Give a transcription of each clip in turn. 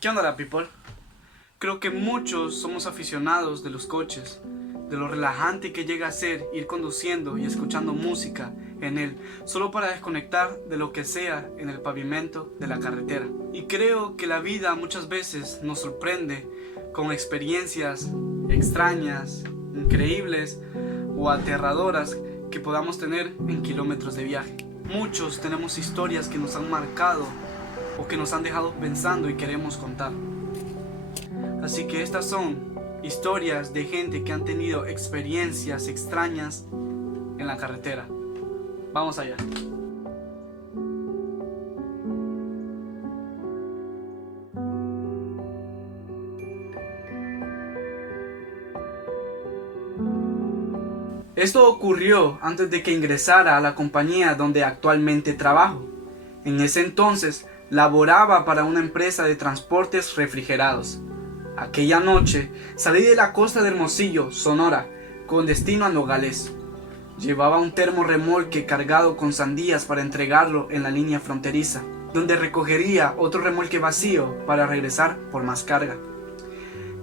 ¿Qué onda, la people? Creo que muchos somos aficionados de los coches, de lo relajante que llega a ser ir conduciendo y escuchando música en él, solo para desconectar de lo que sea en el pavimento de la carretera. Y creo que la vida muchas veces nos sorprende con experiencias extrañas, increíbles o aterradoras que podamos tener en kilómetros de viaje. Muchos tenemos historias que nos han marcado o que nos han dejado pensando y queremos contar. Así que estas son historias de gente que han tenido experiencias extrañas en la carretera. Vamos allá. Esto ocurrió antes de que ingresara a la compañía donde actualmente trabajo. En ese entonces laboraba para una empresa de transportes refrigerados. Aquella noche salí de la costa de Hermosillo, Sonora, con destino a Nogales. Llevaba un termo remolque cargado con sandías para entregarlo en la línea fronteriza, donde recogería otro remolque vacío para regresar por más carga.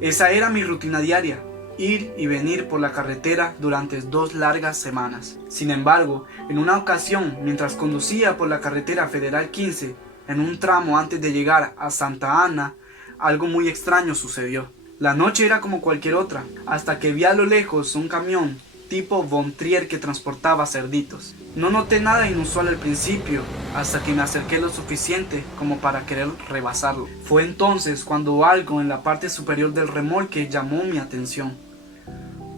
Esa era mi rutina diaria, ir y venir por la carretera durante 2 largas semanas. Sin embargo, en una ocasión, mientras conducía por la carretera Federal 15, en un tramo antes de llegar a Santa Ana, algo muy extraño sucedió. La noche era como cualquier otra, hasta que vi a lo lejos un camión tipo Von Trier que transportaba cerditos. No noté nada inusual al principio, hasta que me acerqué lo suficiente como para querer rebasarlo. Fue entonces cuando algo en la parte superior del remolque llamó mi atención.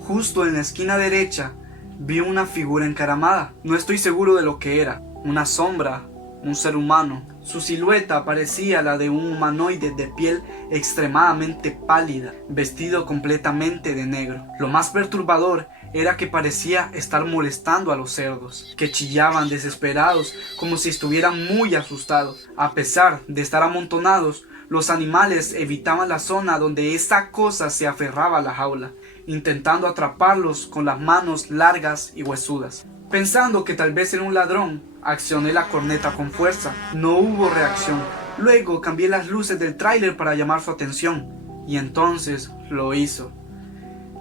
Justo en la esquina derecha vi una figura encaramada. No estoy seguro de lo que era, una sombra, un ser humano. Su silueta parecía la de un humanoide de piel extremadamente pálida, vestido completamente de negro. Lo más perturbador era que parecía estar molestando a los cerdos, que chillaban desesperados como si estuvieran muy asustados. A pesar de estar amontonados, los animales evitaban la zona donde esa cosa se aferraba a la jaula, intentando atraparlos con las manos largas y huesudas. Pensando que tal vez era un ladrón, accioné la corneta con fuerza. No hubo reacción. Luego cambié las luces del tráiler para llamar su atención, y entonces lo hizo.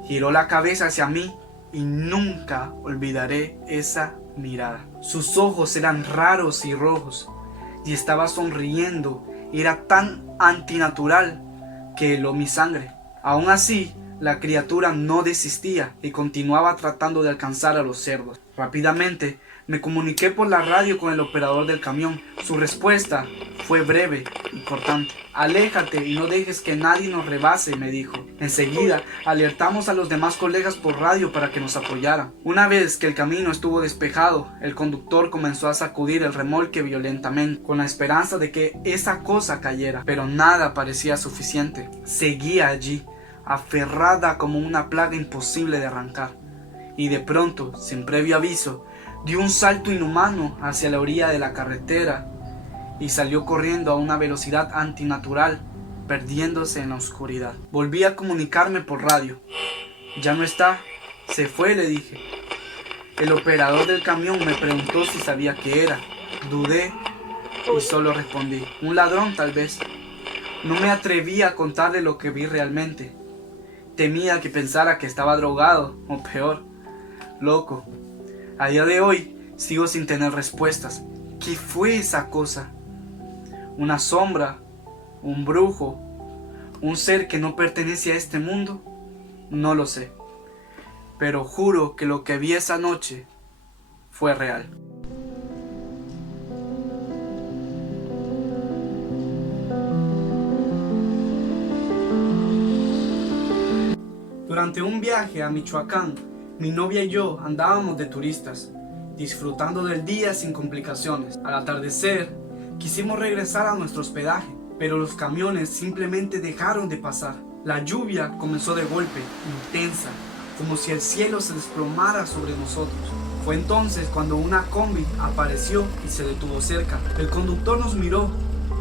Giró la cabeza hacia mí y nunca olvidaré esa mirada. Sus ojos eran raros y rojos, y estaba sonriendo. Era tan antinatural que heló mi sangre. Aún así, la criatura no desistía y continuaba tratando de alcanzar a los cerdos. Rápidamente me comuniqué por la radio con el operador del camión. Su respuesta fue breve y cortante. «Aléjate y no dejes que nadie nos rebase», me dijo. Enseguida alertamos a los demás colegas por radio para que nos apoyaran. Una vez que el camino estuvo despejado, el conductor comenzó a sacudir el remolque violentamente, con la esperanza de que esa cosa cayera, pero nada parecía suficiente. Seguía allí, aferrada como una plaga imposible de arrancar, y de pronto, sin previo aviso, dio un salto inhumano hacia la orilla de la carretera y salió corriendo a una velocidad antinatural, perdiéndose en la oscuridad. Volví a comunicarme por radio. «Ya no está, se fue», le dije. El operador del camión me preguntó si sabía qué era. Dudé y solo respondí: «Un ladrón, tal vez». No me atreví a contarle lo que vi realmente. Temía que pensara que estaba drogado, o peor, loco. A día de hoy sigo sin tener respuestas. ¿Qué fue esa cosa? ¿Una sombra? ¿Un brujo? ¿Un ser que no pertenece a este mundo? No lo sé. Pero juro que lo que vi esa noche fue real. Durante un viaje a Michoacán, mi novia y yo andábamos de turistas, disfrutando del día sin complicaciones. Al atardecer, quisimos regresar a nuestro hospedaje, pero los camiones simplemente dejaron de pasar. La lluvia comenzó de golpe, intensa, como si el cielo se desplomara sobre nosotros. Fue entonces cuando una combi apareció y se detuvo cerca. El conductor nos miró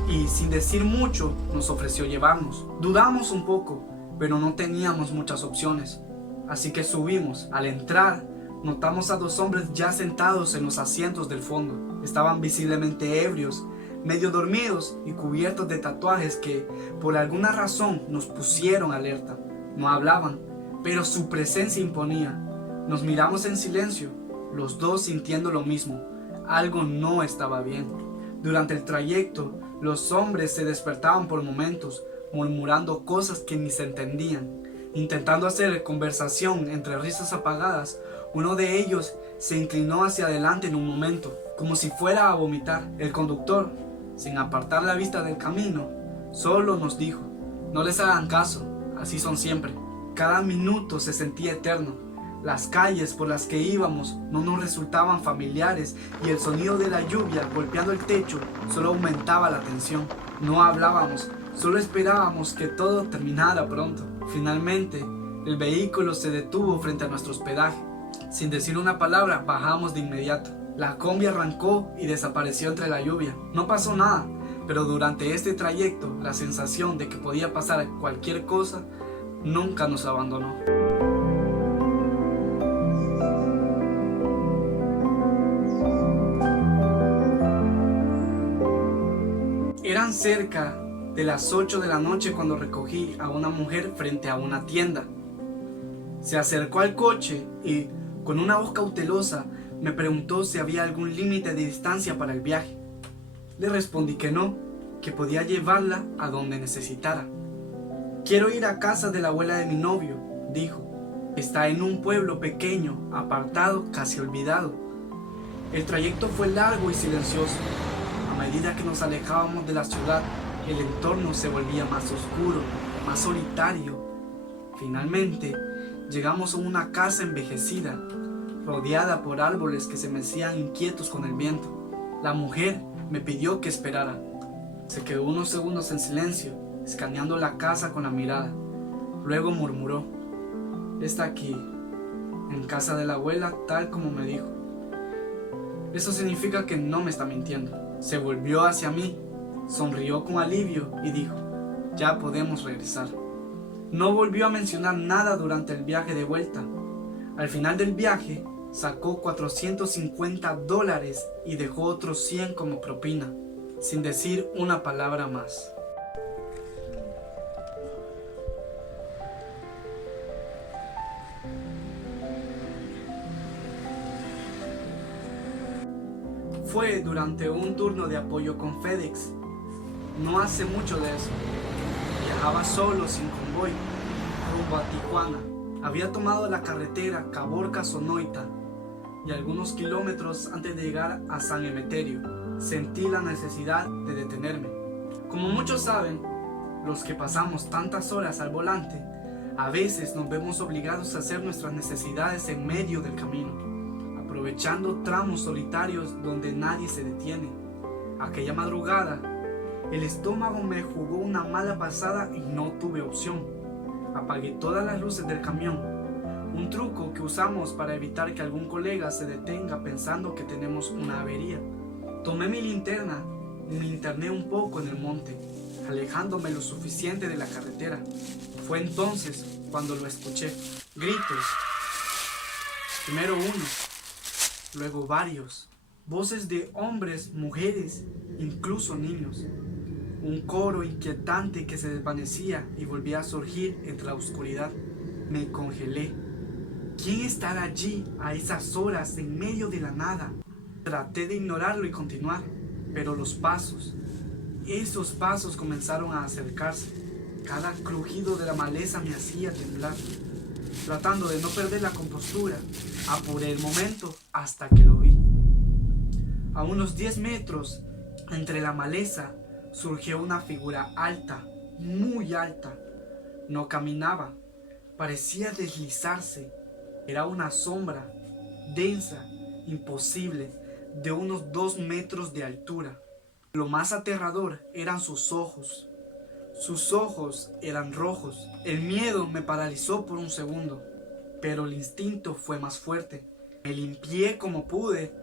y, sin decir mucho, nos ofreció llevarnos. Dudamos un poco, pero no teníamos muchas opciones, así que subimos. Al entrar, notamos a 2 hombres ya sentados en los asientos del fondo. Estaban visiblemente ebrios, medio dormidos y cubiertos de tatuajes que, por alguna razón, nos pusieron alerta. No hablaban, pero su presencia imponía. Nos miramos en silencio, los dos sintiendo lo mismo. Algo no estaba bien. Durante el trayecto, los hombres se despertaban por momentos, murmurando cosas que ni se entendían. Intentando hacer conversación entre risas apagadas, uno de ellos se inclinó hacia adelante en un momento, como si fuera a vomitar. El conductor, sin apartar la vista del camino, solo nos dijo: no les hagan caso, así son siempre. Cada minuto se sentía eterno. Las calles por las que íbamos no nos resultaban familiares y el sonido de la lluvia golpeando el techo solo aumentaba la tensión. No hablábamos, solo esperábamos que todo terminara pronto. Finalmente, el vehículo se detuvo frente a nuestro hospedaje. Sin decir una palabra, bajamos de inmediato. La combi arrancó y desapareció entre la lluvia. No pasó nada, pero durante este trayecto, la sensación de que podía pasar cualquier cosa nunca nos abandonó. Eran cerca de las 8 de la noche cuando recogí a una mujer frente a una tienda. Se acercó al coche y, con una voz cautelosa, me preguntó si había algún límite de distancia para el viaje. Le respondí que no, que podía llevarla a donde necesitara. Quiero ir a casa de la abuela de mi novio, dijo. Está en un pueblo pequeño, apartado, casi olvidado. El trayecto fue largo y silencioso. A medida que nos alejábamos de la ciudad, el entorno se volvía más oscuro, más solitario. Finalmente, llegamos a una casa envejecida, rodeada por árboles que se mecían inquietos con el viento. La mujer me pidió que esperara. Se quedó unos segundos en silencio, escaneando la casa con la mirada. Luego murmuró: está aquí, en casa de la abuela, tal como me dijo. Eso significa que no me está mintiendo. Se volvió hacia mí, sonrió con alivio y dijo: ya podemos regresar. No volvió a mencionar nada durante el viaje de vuelta. Al final del viaje, sacó $450 y dejó otros 100 como propina, sin decir una palabra más. Fue durante un turno de apoyo con FedEx. No hace mucho de eso. Viajaba solo, sin convoy, rumbo a Tijuana. Había tomado la carretera Caborca-Sonoita y algunos kilómetros antes de llegar a San Emeterio, sentí la necesidad de detenerme. Como muchos saben, los que pasamos tantas horas al volante, a veces nos vemos obligados a hacer nuestras necesidades en medio del camino, aprovechando tramos solitarios donde nadie se detiene. Aquella madrugada, el estómago me jugó una mala pasada y no tuve opción. Apagué todas las luces del camión, un truco que usamos para evitar que algún colega se detenga pensando que tenemos una avería. Tomé mi linterna y me interné un poco en el monte, alejándome lo suficiente de la carretera. Fue entonces cuando lo escuché. Gritos. Primero uno, luego varios. Voces de hombres, mujeres, incluso niños. Un coro inquietante que se desvanecía y volvía a surgir entre la oscuridad. Me congelé. ¿Quién estará allí a esas horas en medio de la nada? Traté de ignorarlo y continuar, pero los pasos, esos pasos comenzaron a acercarse. Cada crujido de la maleza me hacía temblar. Tratando de no perder la compostura, apuré el momento hasta que lo vi. A unos 10 metros, entre la maleza, surgió una figura alta, muy alta. No caminaba, parecía deslizarse. Era una sombra, densa, imposible, de unos 2 metros de altura. Lo más aterrador eran sus ojos. Sus ojos eran rojos. El miedo me paralizó por un segundo, pero el instinto fue más fuerte. Me limpié como pude,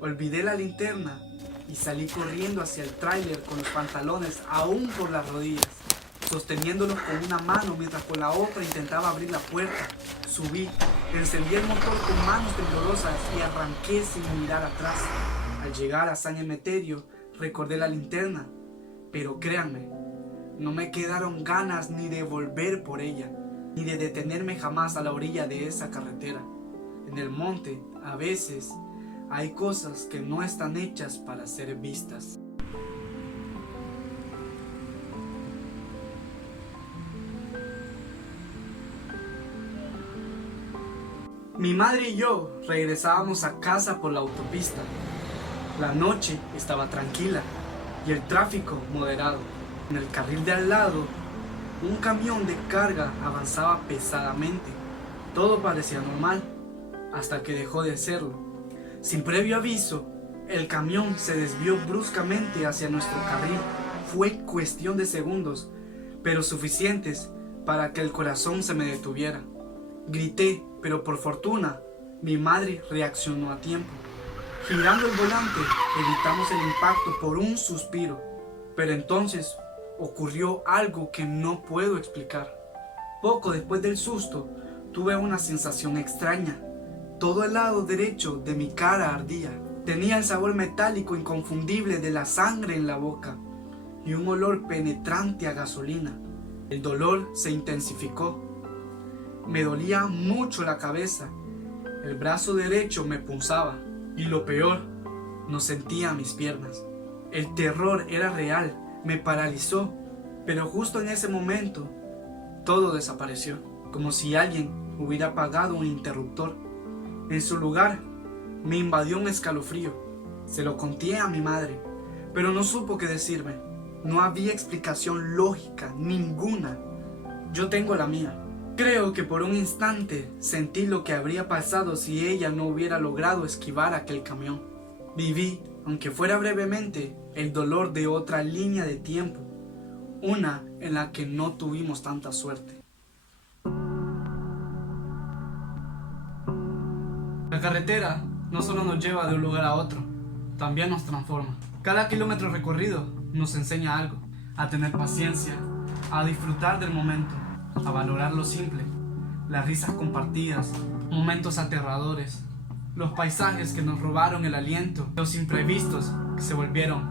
olvidé la linterna y salí corriendo hacia el tráiler con los pantalones aún por las rodillas, sosteniéndolos con una mano mientras con la otra intentaba abrir la puerta. Subí, encendí el motor con manos temblorosas y arranqué sin mirar atrás. Al llegar a San Emeterio, recordé la linterna, pero créanme, no me quedaron ganas ni de volver por ella, ni de detenerme jamás a la orilla de esa carretera. En el monte, a veces, hay cosas que no están hechas para ser vistas. Mi madre y yo regresábamos a casa por la autopista. La noche estaba tranquila y el tráfico moderado. En el carril de al lado, un camión de carga avanzaba pesadamente. Todo parecía normal, hasta que dejó de serlo. Sin previo aviso, el camión se desvió bruscamente hacia nuestro carril. Fue cuestión de segundos, pero suficientes para que el corazón se me detuviera. Grité, pero por fortuna, mi madre reaccionó a tiempo. Girando el volante, evitamos el impacto por un suspiro. Pero entonces ocurrió algo que no puedo explicar. Poco después del susto, tuve una sensación extraña. Todo el lado derecho de mi cara ardía. Tenía el sabor metálico inconfundible de la sangre en la boca y un olor penetrante a gasolina. El dolor se intensificó. Me dolía mucho la cabeza. El brazo derecho me punzaba. Y lo peor, no sentía mis piernas. El terror era real, me paralizó. Pero justo en ese momento, todo desapareció. Como si alguien hubiera apagado un interruptor. En su lugar, me invadió un escalofrío. Se lo conté a mi madre, pero no supo qué decirme. No había explicación lógica, ninguna. Yo tengo la mía. Creo que por un instante sentí lo que habría pasado si ella no hubiera logrado esquivar aquel camión. Viví, aunque fuera brevemente, el dolor de otra línea de tiempo, una en la que no tuvimos tanta suerte. La carretera no solo nos lleva de un lugar a otro, también nos transforma. Cada kilómetro recorrido nos enseña algo, a tener paciencia, a disfrutar del momento, a valorar lo simple, las risas compartidas, momentos aterradores, los paisajes que nos robaron el aliento, los imprevistos que se volvieron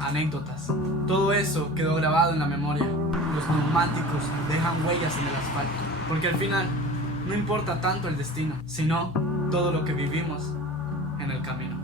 anécdotas. Todo eso quedó grabado en la memoria. Los neumáticos dejan huellas en el asfalto, porque al final no importa tanto el destino, sino todo lo que vivimos en el camino.